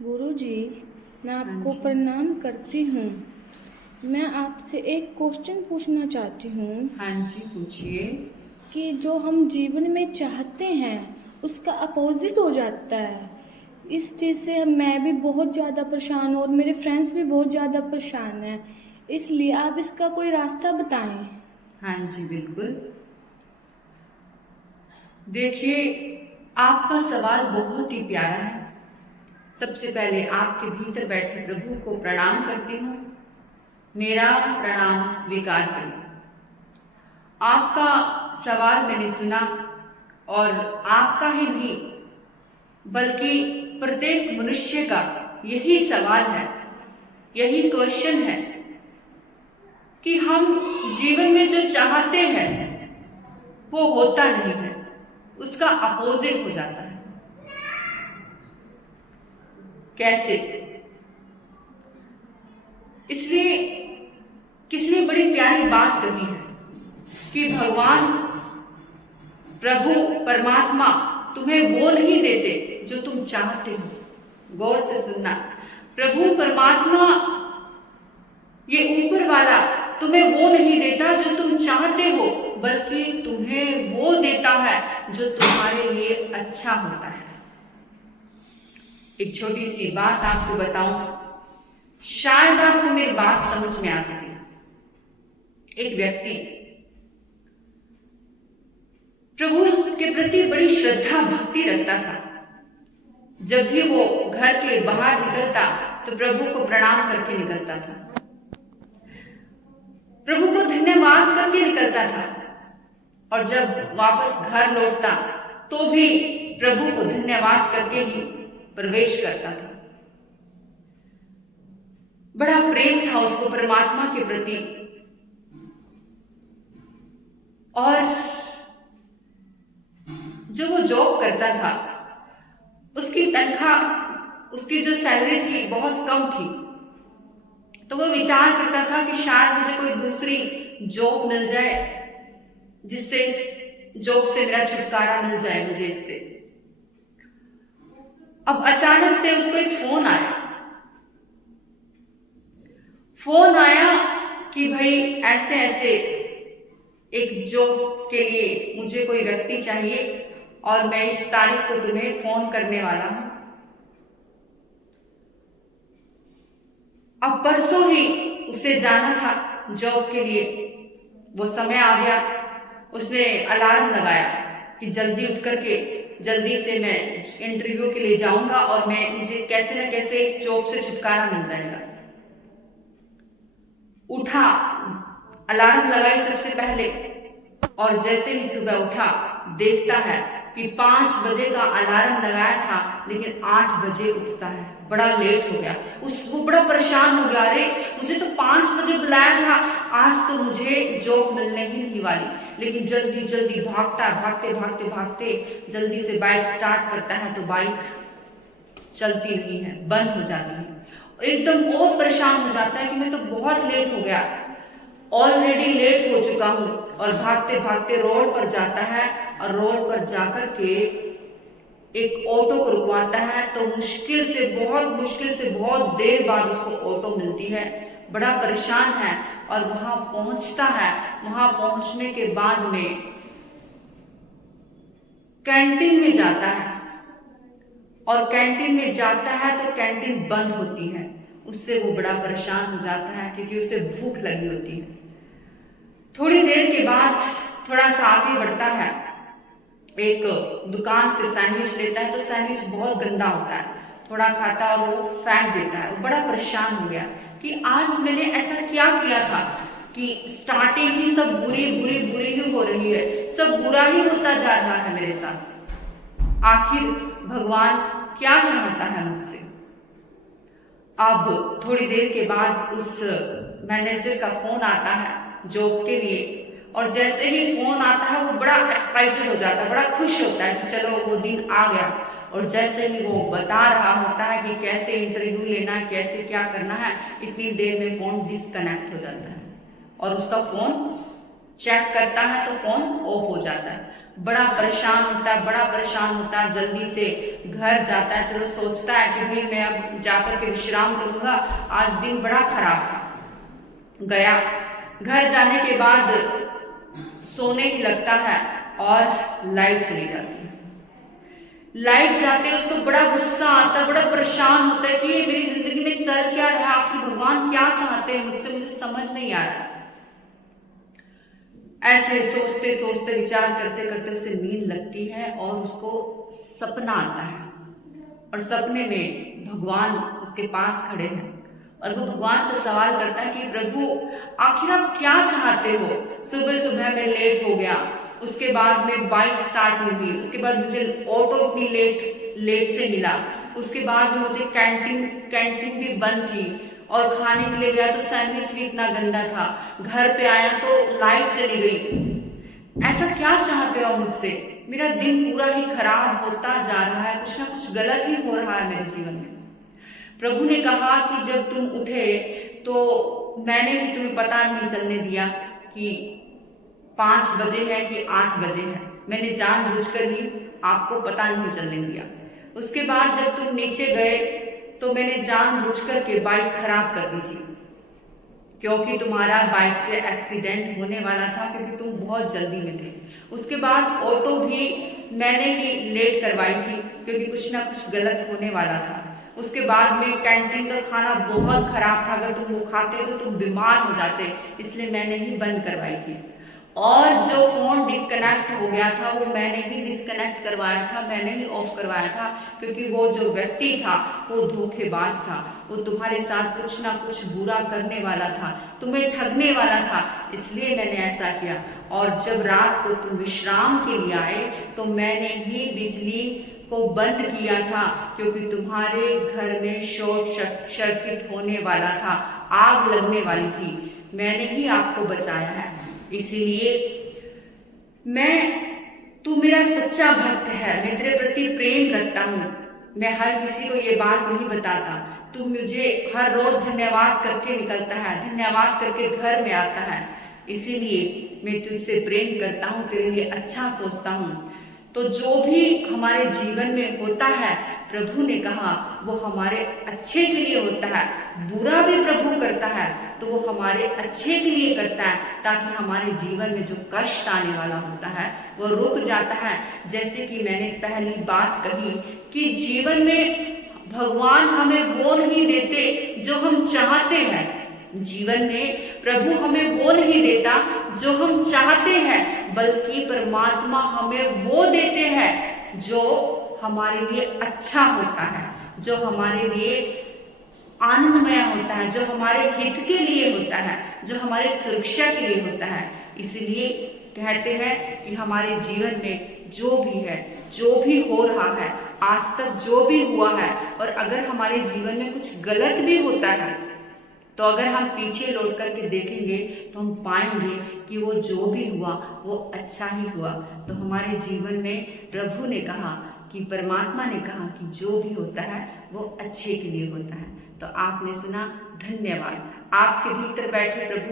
गुरुजी, मैं हाँ आपको जी। प्रणाम करती हूँ। मैं आपसे एक क्वेश्चन पूछना चाहती हूँ हाँ जी, पूछिए। कि जो हम जीवन में चाहते हैं उसका अपोजिट हो जाता है। इस चीज़ से मैं भी बहुत ज़्यादा परेशान हूँ और मेरे फ्रेंड्स भी बहुत ज़्यादा परेशान हैं। इसलिए आप इसका कोई रास्ता बताएं। हाँ जी, बिल्कुल। देखिए, आपका सवाल बहुत ही प्यारा है। सबसे पहले आपके भीतर बैठे प्रभु को प्रणाम करती हूँ। मेरा प्रणाम स्वीकार करें। आपका सवाल मैंने सुना और आपका ही नहीं बल्कि प्रत्येक मनुष्य का यही सवाल है, यही क्वेश्चन है कि हम जीवन में जो चाहते हैं वो होता नहीं है, उसका अपोजिट हो जाता है। कैसे? इसलिए किसी ने बड़ी प्यारी बात कही है कि भगवान प्रभु परमात्मा तुम्हें वो नहीं देते जो तुम चाहते हो। गौर से सुनना, प्रभु परमात्मा ये ऊपर वाला तुम्हें वो नहीं देता जो तुम चाहते हो, बल्कि तुम्हें वो देता है जो तुम्हारे लिए अच्छा होता है। एक छोटी सी बात आपको बताऊं, शायद आपको मेरी बात समझ में आ सके। एक व्यक्ति प्रभु के प्रति बड़ी श्रद्धा भक्ति रखता था। जब भी वो घर के बाहर निकलता तो प्रभु को प्रणाम करके निकलता था, प्रभु को धन्यवाद करके निकलता था, और जब वापस घर लौटता तो भी प्रभु को धन्यवाद करके ही प्रवेश करता था। बड़ा प्रेम था उसको परमात्मा के प्रति। और जो वो जॉब करता था उसकी तनख्वाह, उसकी जो सैलरी थी बहुत कम थी, तो वो विचार करता था कि शायद मुझे कोई दूसरी जॉब मिल जाए जिससे इस जॉब से मेरा छुटकारा मिल जाए मुझे इससे। अब अचानक से उसको एक फोन आया कि भाई ऐसे ऐसे एक जॉब के लिए मुझे कोई व्यक्ति चाहिए और मैं इस तारीख को तुम्हें फोन करने वाला हूं। अब परसों ही उसे जाना था जॉब के लिए, वो समय आ गया। उसने अलार्म लगाया कि जल्दी उठ करके जल्दी से मैं इंटरव्यू के लिए जाऊंगा और मुझे कैसे न कैसे इस जॉब से छुटकारा मिल जाएगा। उठा, अलार्म लगाई सबसे पहले, और जैसे ही सुबह उठा देखता है कि 5 बजे का अलार्म लगाया था लेकिन 8 बजे उठता है। बड़ा लेट हो गया। वो बड़ा परेशान हो गया, अरे मुझे तो 5 बजे बुलाया था, आज तो मुझे जॉब मिलने ही नहीं वाली। लेकिन जल्दी जल्दी भागता, भागते भागते भागते जल्दी से बाइक स्टार्ट करता है तो बाइक चलती नहीं है, बंद हो जाती है। एकदम और परेशान हो जाता है कि मैं तो बहुत लेट हो गया, ऑलरेडी लेट हो चुका हूं। और भागते भागते रोड पर जाता है और रोड पर जाकर के एक ऑटो को रुकवाता है। तो बहुत मुश्किल से बहुत देर बाद उसको ऑटो मिलती है। बड़ा परेशान है और वहां पहुंचता है। वहां पहुंचने के बाद में कैंटीन में जाता है, और कैंटीन में जाता है तो कैंटीन बंद होती है। उससे वो बड़ा परेशान हो जाता है क्योंकि उसे भूख लगी होती है। थोड़ी देर के बाद थोड़ा सा आगे बढ़ता है, एक दुकान से सैंडविच लेता है तो सैंडविच बहुत गंदा होता है। थोड़ा खाता है और वो फेंक देता है। वो बड़ा परेशान हो गया कि आज मैंने ऐसा क्या किया था कि स्टार्टिंग ही सब बुरी बुरी बुरी ही हो रही है, सब बुरा ही होता जा रहा है मेरे साथ। आखिर भगवान क्या चाहता है मुझसे? अब थोड़ी देर के बाद उस मैनेजर का फोन आता है जॉब के लिए, और जैसे ही फोन आता है वो बड़ा एक्साइटेड हो जाता है, बड़ा खुश होता है कि चलो वो दिन आ गया। और जैसे ही वो बता रहा होता है कि कैसे इंटरव्यू लेना है, कैसे क्या करना है, इतनी देर में फोन डिस्कनेक्ट हो जाता है और उसका फोन चेक करता है तो फोन ऑफ हो जाता है। बड़ा परेशान होता है, जल्दी से घर जाता है। चलो सोचता है कि भाई मैं अब जाकर के विश्राम करूंगा, आज दिन बड़ा खराब था। गया, घर जाने के बाद सोने ही लगता है और लाइट चली जाती है। लाइट जाते उसको बड़ा गुस्सा आता है, बड़ा परेशान होता है कि ये मेरी जिंदगी में चल क्या रहा है, आखिर भगवान क्या चाहते हैं मुझसे, मुझे समझ नहीं आ रहा। ऐसे सोचते सोचते विचार करते करते उसे नींद लगती है और उसको सपना आता है, और सपने में भगवान उसके पास खड़े हैं और वो भगवान से सवाल करता है कि प्रभु आखिर आप क्या चाहते हो। सुबह सुबह मैं लेट हो गया, उसके बाद में बाइक स्टार्ट नहीं हुई, उसके बाद मुझे ऑटो इतनी लेट से मिला, उसके बाद मुझे कैंटीन भी बंद थी, और खाने के लिए गया तो सैंडविच भी इतना गंदा था, घर पे आया तो लाइट चली गई। ऐसा क्या चाहते हो मुझसे? मेरा दिन पूरा ही खराब होता जा रहा है, कुछ ना कुछ गलत ही हो रहा है मेरे जीवन में। प्रभु ने कहा कि जब तुम उठे तो मैंने ही तुम्हें पता नहीं चलने दिया कि 5 बजे है कि 8 बजे है, मैंने जानबूझकर ही आपको पता नहीं चलने दिया। उसके बाद जब तुम नीचे गए तो मैंने जानबूझकर के बाइक खराब कर दी थी, क्योंकि तुम्हारा बाइक से एक्सीडेंट होने वाला था, क्योंकि तुम बहुत जल्दी में थे। उसके बाद ऑटो भी मैंने ही लेट करवाई थी, क्योंकि कुछ ना कुछ गलत होने वाला था। उसके बाद में कैंटीन का खाना बहुत खराब था, अगर तुम वो खाते तो तुम बीमार हो जाते, इसलिए मैंने ही बंद करवाई थी। और जो फोन डिस्कनेक्ट हो गया था वो मैंने ही डिस्कनेक्ट करवाया था, मैंने ही ऑफ करवाया था, क्योंकि वो जो व्यक्ति था वो धोखेबाज था, वो तुम्हारे साथ कुछ ना कुछ बुरा करने वाला था, तुम्हें ठगने वाला था, इसलिए मैंने ऐसा किया। और जब रात को तुम विश्राम के लिए आए तो मैंने ही बिजली को बंद किया था, क्योंकि तुम्हारे घर में शॉर्ट सर्किट होने वाला था, आग लगने वाली थी, मैंने ही आपको बचाया है। इसीलिए तू मेरा सच्चा भक्त है, मैं तेरे प्रति प्रेम रखता हूँ। मैं हर किसी को ये बात नहीं बताता, तू मुझे हर रोज धन्यवाद करके निकलता है, धन्यवाद करके घर में आता है, इसीलिए मैं तुझसे प्रेम करता हूँ, तेरे लिए अच्छा सोचता हूँ। तो जो भी हमारे जीवन में होता है, प्रभु ने कहा वो हमारे अच्छे के लिए होता है। बुरा भी प्रभु करता है तो वो हमारे अच्छे के लिए करता है, ताकि हमारे जीवन में जो कष्ट आने वाला होता है वो रुक जाता है। जैसे कि मैंने पहली बात कही कि जीवन में भगवान हमें वो नहीं देते जो हम चाहते हैं, जीवन में प्रभु हमें वो नहीं देता जो हम चाहते हैं, बल्कि परमात्मा हमें वो देते हैं जो हमारे लिए अच्छा होता है, जो हमारे लिए आनंदमय होता है, जो हमारे हित के लिए होता है, जो हमारे सुरक्षा के लिए होता है। इसलिए कहते हैं कि हमारे जीवन में जो भी है, जो भी हो रहा है, आज तक जो भी हुआ है, और अगर हमारे जीवन में कुछ गलत भी होता है तो अगर हम पीछे लौट करके देखेंगे तो हम पाएंगे कि वो जो भी हुआ वो अच्छा ही हुआ। तो हमारे जीवन में प्रभु ने कहा कि परमात्मा ने कहा कि जो भी होता है वो अच्छे के लिए होता है। तो आपने सुना, धन्यवाद। आपके भीतर बैठे प्रभु